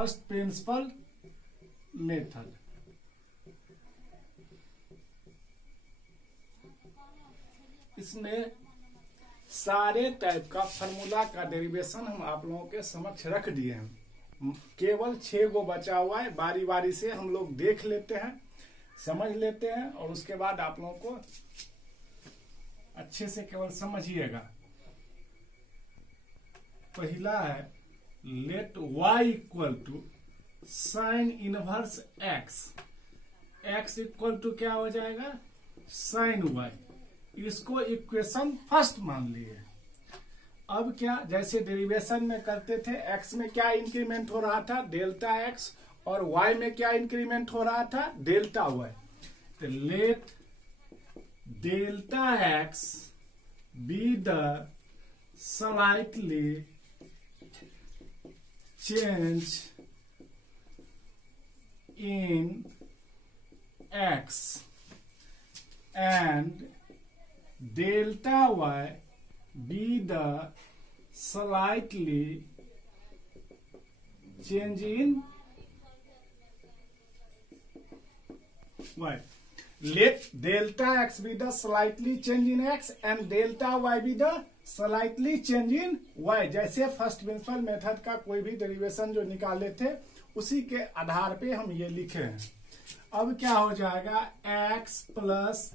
First principle method. इसमें सारे type का फॉर्मूला का डेरिवेशन हम आप लोगों के समक्ष रख दिए हैं। केवल 6 गो बचा हुआ है, बारी बारी से हम लोग देख लेते हैं, समझ लेते हैं और उसके बाद आप लोगों को अच्छे से केवल समझिएगा। पहला है let y equal to sine inverse x। x equal to क्या हो जाएगा, साइन y। इसको इक्वेशन फर्स्ट मान लिए। अब क्या, जैसे डेरिवेशन में करते थे, x में क्या इंक्रीमेंट हो रहा था, डेल्टा x, और y में क्या इंक्रीमेंट हो रहा था, डेल्टा y। तो let delta x be the slightly change in x and delta y be the slightly change in y. Let delta x be the slightly change in x and delta y be the slightly change in y। जैसे first principle method का कोई भी derivation जो निकाले थे उसी के आधार पे हम ये लिखे हैं। अब क्या हो जाएगा, x plus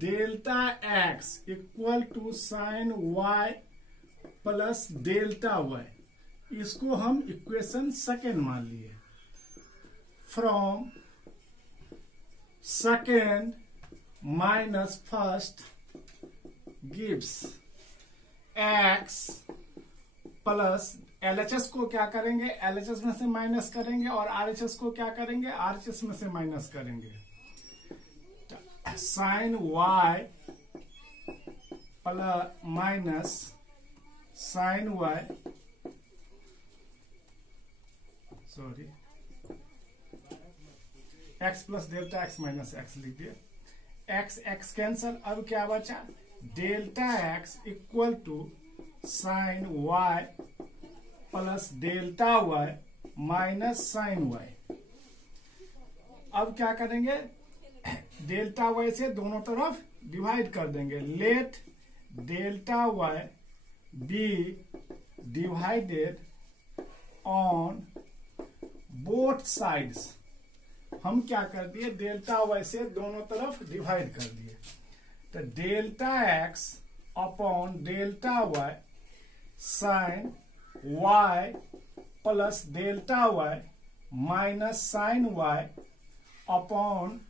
delta x equal to sine y plus delta y। इसको हम इक्वेशन सेकेंड मान लिए। From second minus first gives x plus LHS को क्या करेंगे, LHS में से माइनस करेंगे, और RHS को क्या करेंगे, RHS में से माइनस करेंगे। Sine y plus minus sine y, sorry x plus delta x minus x लिख दिए। x x cancel. अब क्या बचा, delta x equal to sine y plus delta y minus sine y। अब क्या करेंगे, डेल्टा y से दोनों तरफ डिवाइड कर देंगे। Let delta y be divided on both sides. हम क्या कर दिए, डेल्टा y से दोनों तरफ डिवाइड कर दिए। तो delta x upon delta y sine y plus delta y minus sine y upon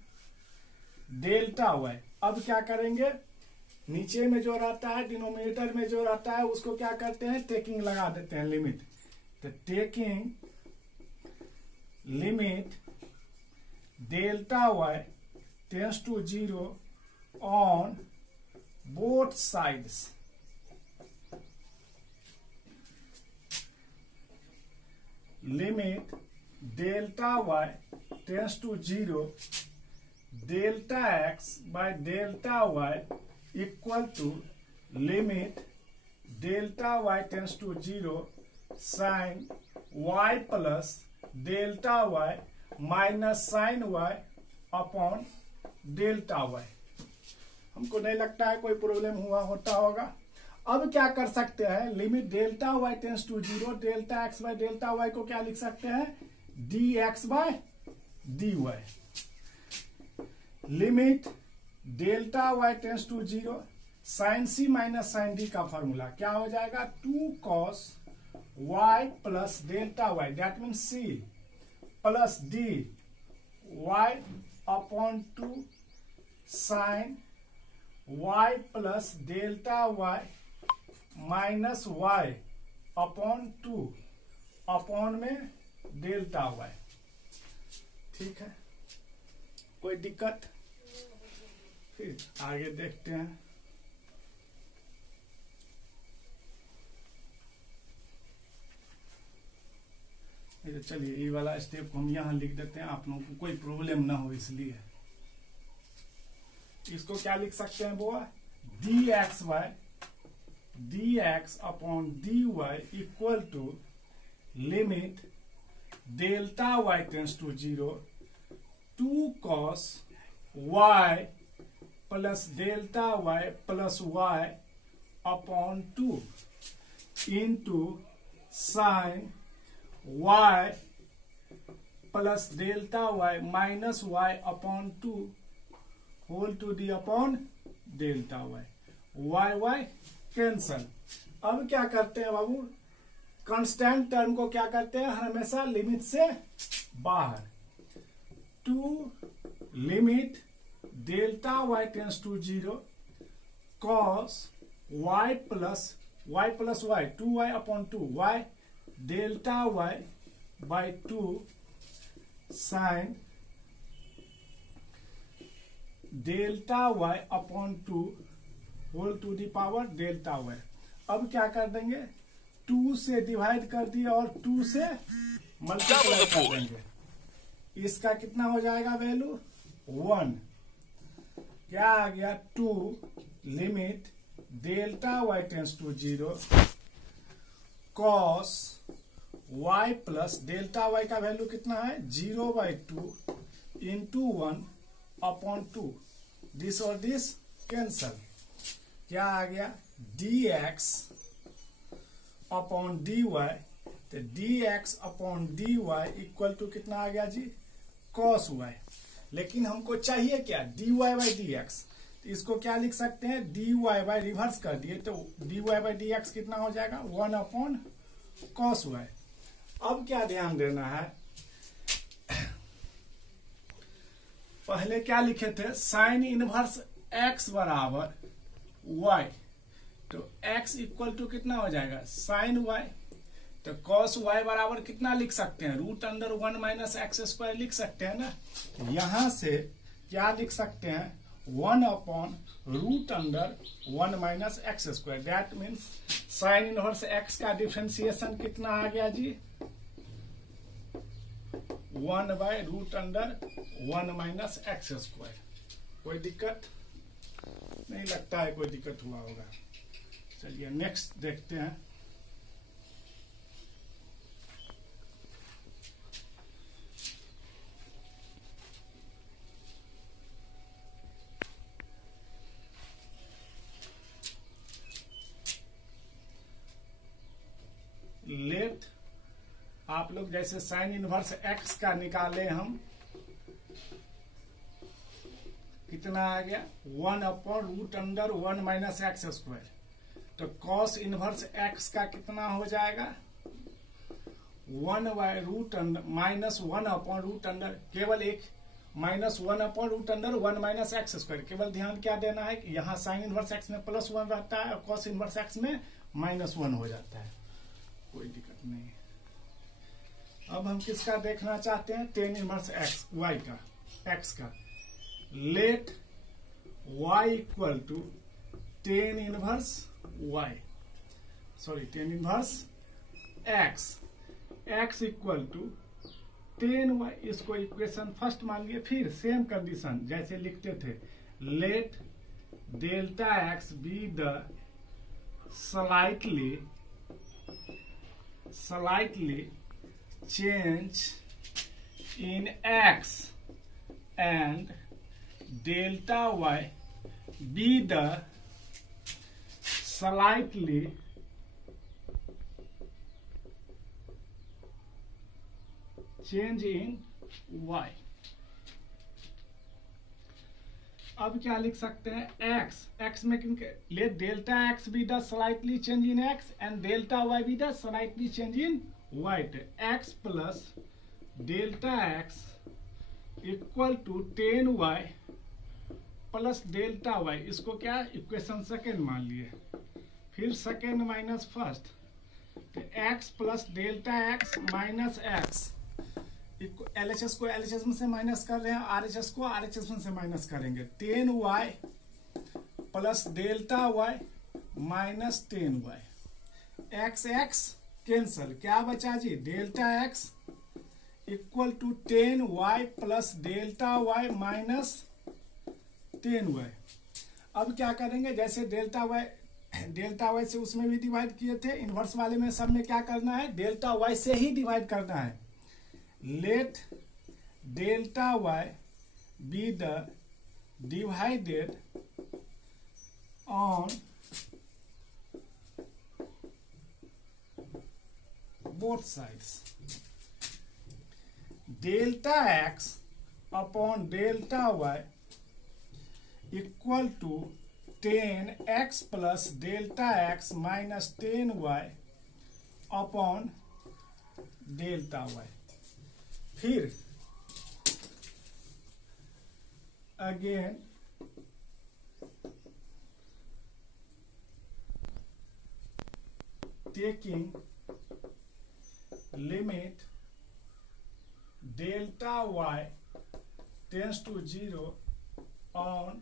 delta y। अब क्या करेंगे, नीचे में जो रहता है, डिनोमिनेटर में जो रहता है, उसको क्या करते हैं, टेकिंग लगा देते हैं, लिमिट। तो taking limit delta y tends to 0 on both sides. Limit delta y tends to 0 delta x by delta y equal to limit delta y tends to 0 sine y plus delta y minus sine y upon delta y। हमको नहीं लगता है कोई problem होता होगा। अब क्या कर सकते हैं, limit delta y tends to 0 delta x by delta y को क्या लिख सकते हैं, dx by dy। Limit delta y tends to 0 sine c minus sine d का फॉर्मूला क्या हो जाएगा, 2 cos y plus delta y, that mean c plus d y upon 2 sine y plus delta y minus y upon 2 upon में delta y। ठीक है, कोई दिक्कत? फिर आगे देखते हैं। चलिए ये वाला स्टेप को हम यहां लिख देते हैं, आप लोगों को कोई प्रॉब्लम ना हो इसलिए। इसको क्या लिख सकते हैं वो, dx upon dy equal to limit delta y tends to 0, 2 cos y plus delta y plus y upon 2 into sine y plus delta y minus y upon 2 whole to the upon delta y, y y cancel. अब क्या करते हैं बाबू, constant term को क्या करते हैं हमेशा limit से बाहर, two limit delta y tends to 0 cos y plus y 2y upon 2 y delta y by 2 sine delta y upon 2 whole to the power delta y. अब क्या कर देंगे, 2 से डिवाइड कर दिया और 2 से मल्टीप्लाई कर देंगे, इसका कितना हो जाएगा वैल्यू 1। क्या आ गया, 2 limit delta y tends to 0 cos y plus delta y का वैल्यू कितना है 0/2 इंटू 1 अपॉन 2, दिस और दिस कैंसल, क्या आ गया dx अपॉन dy, तो dx upon dy equal to कितना आ गया जी cos y। लेकिन हमको चाहिए क्या dy बाई dx, तो इसको क्या लिख सकते हैं dy बाई रिवर्स कर दिए तो dy बाई dx कितना हो जाएगा 1 अपॉन cos y। अब क्या ध्यान देना है, पहले क्या लिखे थे साइन इनवर्स x बराबर y, तो x इक्वल टू कितना हो जाएगा साइन y, तो cos y बराबर कितना लिख सकते हैं √1 माइनस एक्स स्क्वायर लिख सकते हैं ना। यहां से क्या लिख सकते हैं 1 upon √1 minus x square, that means sign inverse x का डिफरेंशिएशन कितना आ गया जी 1/√1 माइनस एक्स स्क्वायर। कोई दिक्कत नहीं लगता है, कोई दिक्कत हुआ होगा। चलिए नेक्स्ट देखते हैं, लेट आप लोग जैसे साइन इनवर्स x का निकाले हम, कितना आ गया 1 अपॉन √1 माइनस एक्स स्क्वायर, तो कॉस इनवर्स x का कितना हो जाएगा 1/√, माइनस 1 अपॉन √, केवल एक minus 1 upon √1 minus x square. केवल ध्यान क्या देना है कि यहाँ साइन इनवर्स x में +1 रहता है और कॉस इनवर्स x में -1 हो जाता है, कोई दिक्कत नहीं। अब हम किसका देखना चाहते हैं टेन इनवर्स x का, let y equal to tan inverse x equal to 10y, इसको इक्वेशन फर्स्ट मान लिए। फिर सेम कंडीशन जैसे लिखते थे, let delta x be the slightly change in x and delta y be the slightly change in y। अब क्या लिख सकते हैं x में let delta x be the slightly change in x and delta y be the slightly change in y, x plus delta x equal to 10y plus delta y, इसको क्या equation second मान लिए। फिर second minus first, तो x plus delta x minus x, LHS को LHS में से minus कर रहे हैं, RHS को RHS में से माइनस करेंगे, 10y plus delta y minus 10y, x cancel, क्या बचा जी delta x equal to 10y plus delta y minus 10y। अब क्या करेंगे, जैसे डेल्टा y से उसमें भी डिवाइड किए थे, इनवर्स वाले में सब में क्या करना है डेल्टा y से ही डिवाइड करना है। let delta y be the divided on both sides. Delta x upon delta y equal to 10x plus delta x minus 10y upon delta y. फिर again taking limit delta y tends to 0 on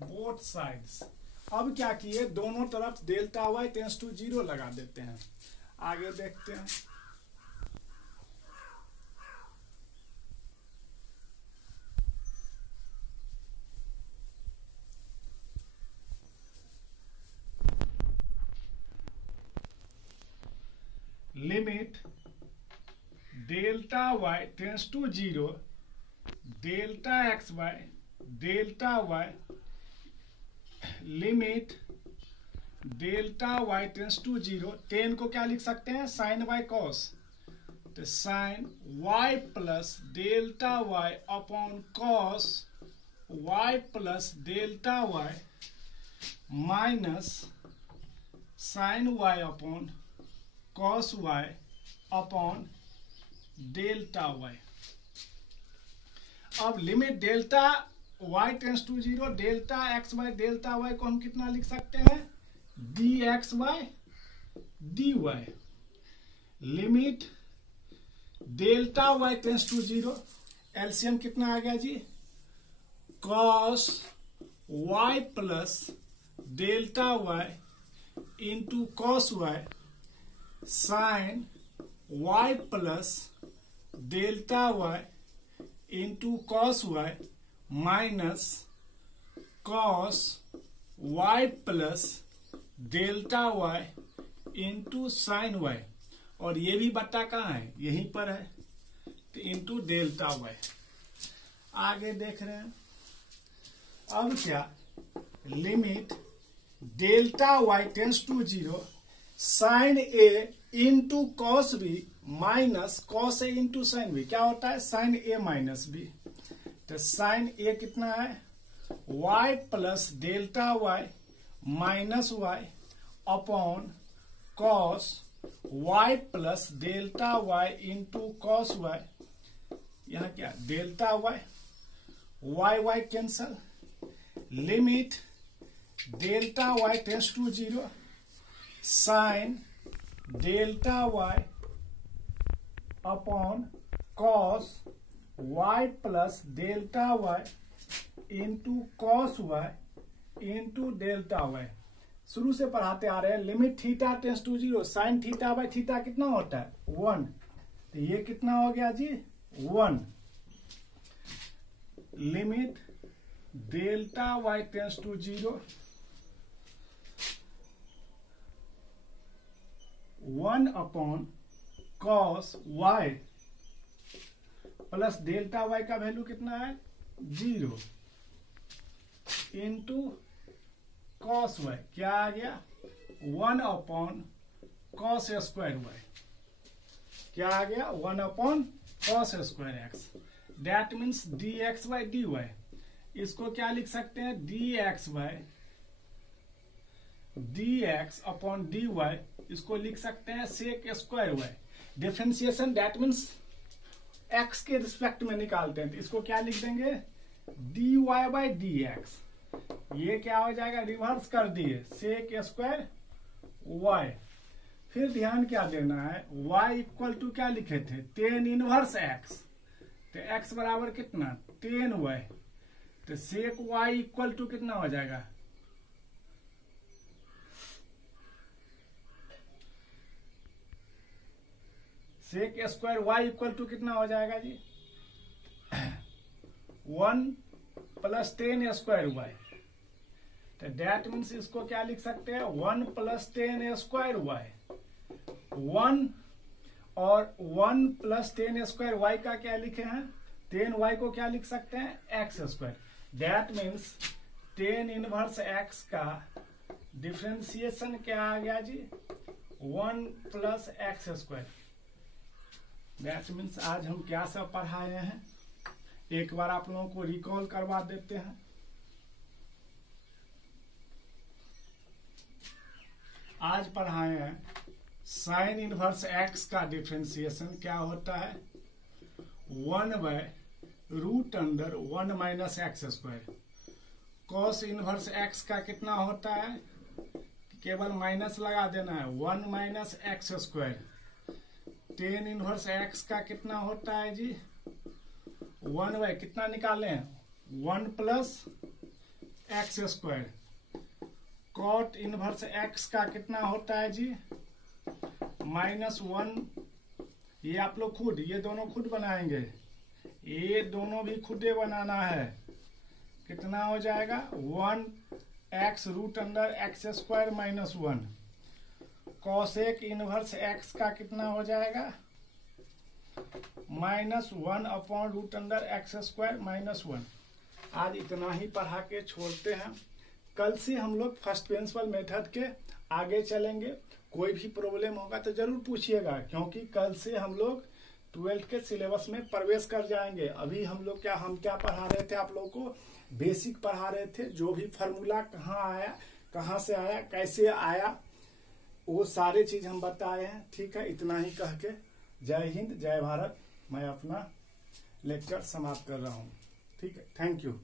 both sides. अब क्या किए, दोनों तरफ delta y tends to 0 लगा देते हैं. आगे देखते हैं. Limit delta y tends to 0 delta x y delta y limit delta y tends to 0. 10 को क्या लिख सकते हैं, साइन y कॉस. तो sine y plus delta y upon cos y plus delta y minus sine y upon cos y upon delta y. अब limit delta y tends to 0 delta x by delta y को हम कितना लिख सकते हैं, dx by dy. Limit delta y tends to 0 LCM कितना आ गया जी, cos y plus delta y into cos y sine y plus delta y into cos y minus cos y plus delta y into sine y. और ये भी बटा कहाँ है, यहीं पर है, तो इंटू डेल्टा y. आगे देख रहे हैं. अब क्या, limit delta y tends to 0 sine a into cos b minus cos a into sine b. क्या होता है, साइन a माइनस b. तो साइन a कितना है, y plus delta y minus y upon cos y plus delta y into cos y. यहां क्या, delta y cancel. Limit delta y tends to 0 sine delta y upon cos y plus delta y into cos y into delta y. शुरू से पढ़ाते आ रहे हैं. Limit theta tends to 0 sine theta by theta कितना होता है, 1. तो ये कितना हो गया जी, 1. Limit delta y tends to 0 1 upon cos y plus delta y का वैल्यू कितना है, 0 इंटू कॉस y. क्या आ गया, 1 अपॉन कॉस स्क्वायर y. क्या आ गया, 1 upon cos square x. That means dx by dy. इसको क्या लिख सकते हैं, dx अपॉन dy. इसको लिख सकते हैं sec square y. Differentiation that means x के रिस्पेक्ट में निकालते हैं, तो इसको क्या लिख देंगे, dy बाय dx. ये क्या हो जाएगा, रिवर्स कर दिए, सेक स्क्वायर y. फिर ध्यान क्या देना है, y इक्वल टू क्या लिखे थे, tan इनवर्स x. तो x बराबर कितना, tan y. तो सेक y इक्वल टू कितना हो जाएगा, sec square y equal to कितना हो जाएगा जी, 1 प्लस tan स्क्वायर y. तो दैट मीन्स इसको क्या लिख सकते हैं, 1 प्लस tan स्क्वायर y. 1 और 1 प्लस 10 स्क्वायर वाई का क्या लिखे हैं, 10 वाई को क्या लिख सकते हैं, x square. That means 10 inverse x का डिफ्रेंसिएशन क्या आ गया जी, 1 plus x square. That means आज हम क्या सब पढ़ाए हैं, एक बार आप लोगों को रिकॉल करवा देते हैं। आज पढ़ाए हैं साइन इनवर्स एक्स का डिफ्रेंसिएशन क्या होता है, 1/√1 minus x square. Cos inverse x का कितना होता है, केवल माइनस लगा देना है, 1 minus x square. Tan inverse x का कितना होता है जी, 1 कितना निकाले हैं, 1 plus x square. Cot inverse x का कितना होता है जी, -1। ये आप लोग खुद, ये दोनों खुद बनाएंगे, ये दोनों भी खुदे बनाना है। कितना हो जाएगा, 1x√x square -1। Cosec inverse x का कितना हो जाएगा, -1/√x स्क्वायर -1। आज इतना ही पढ़ा के छोड़ते हैं। कल से हम लोग फर्स्ट प्रिंसिपल मेथड के आगे चलेंगे। कोई भी प्रॉब्लम होगा तो जरूर पूछिएगा, क्योंकि कल से हम लोग 12th के सिलेबस में प्रवेश कर जाएंगे। अभी हम क्या पढ़ा रहे थे, आप लोगों को बेसिक पढ़ा रहे थे। जो भी फार्मूला कहाँ आया, कहाँ से आया, कैसे आया, वो सारे चीज हम बताए हैं। ठीक है, इतना ही कह के जय हिंद जय भारत मैं अपना लेक्चर समाप्त कर रहा हूँ। ठीक है, थैंक यू।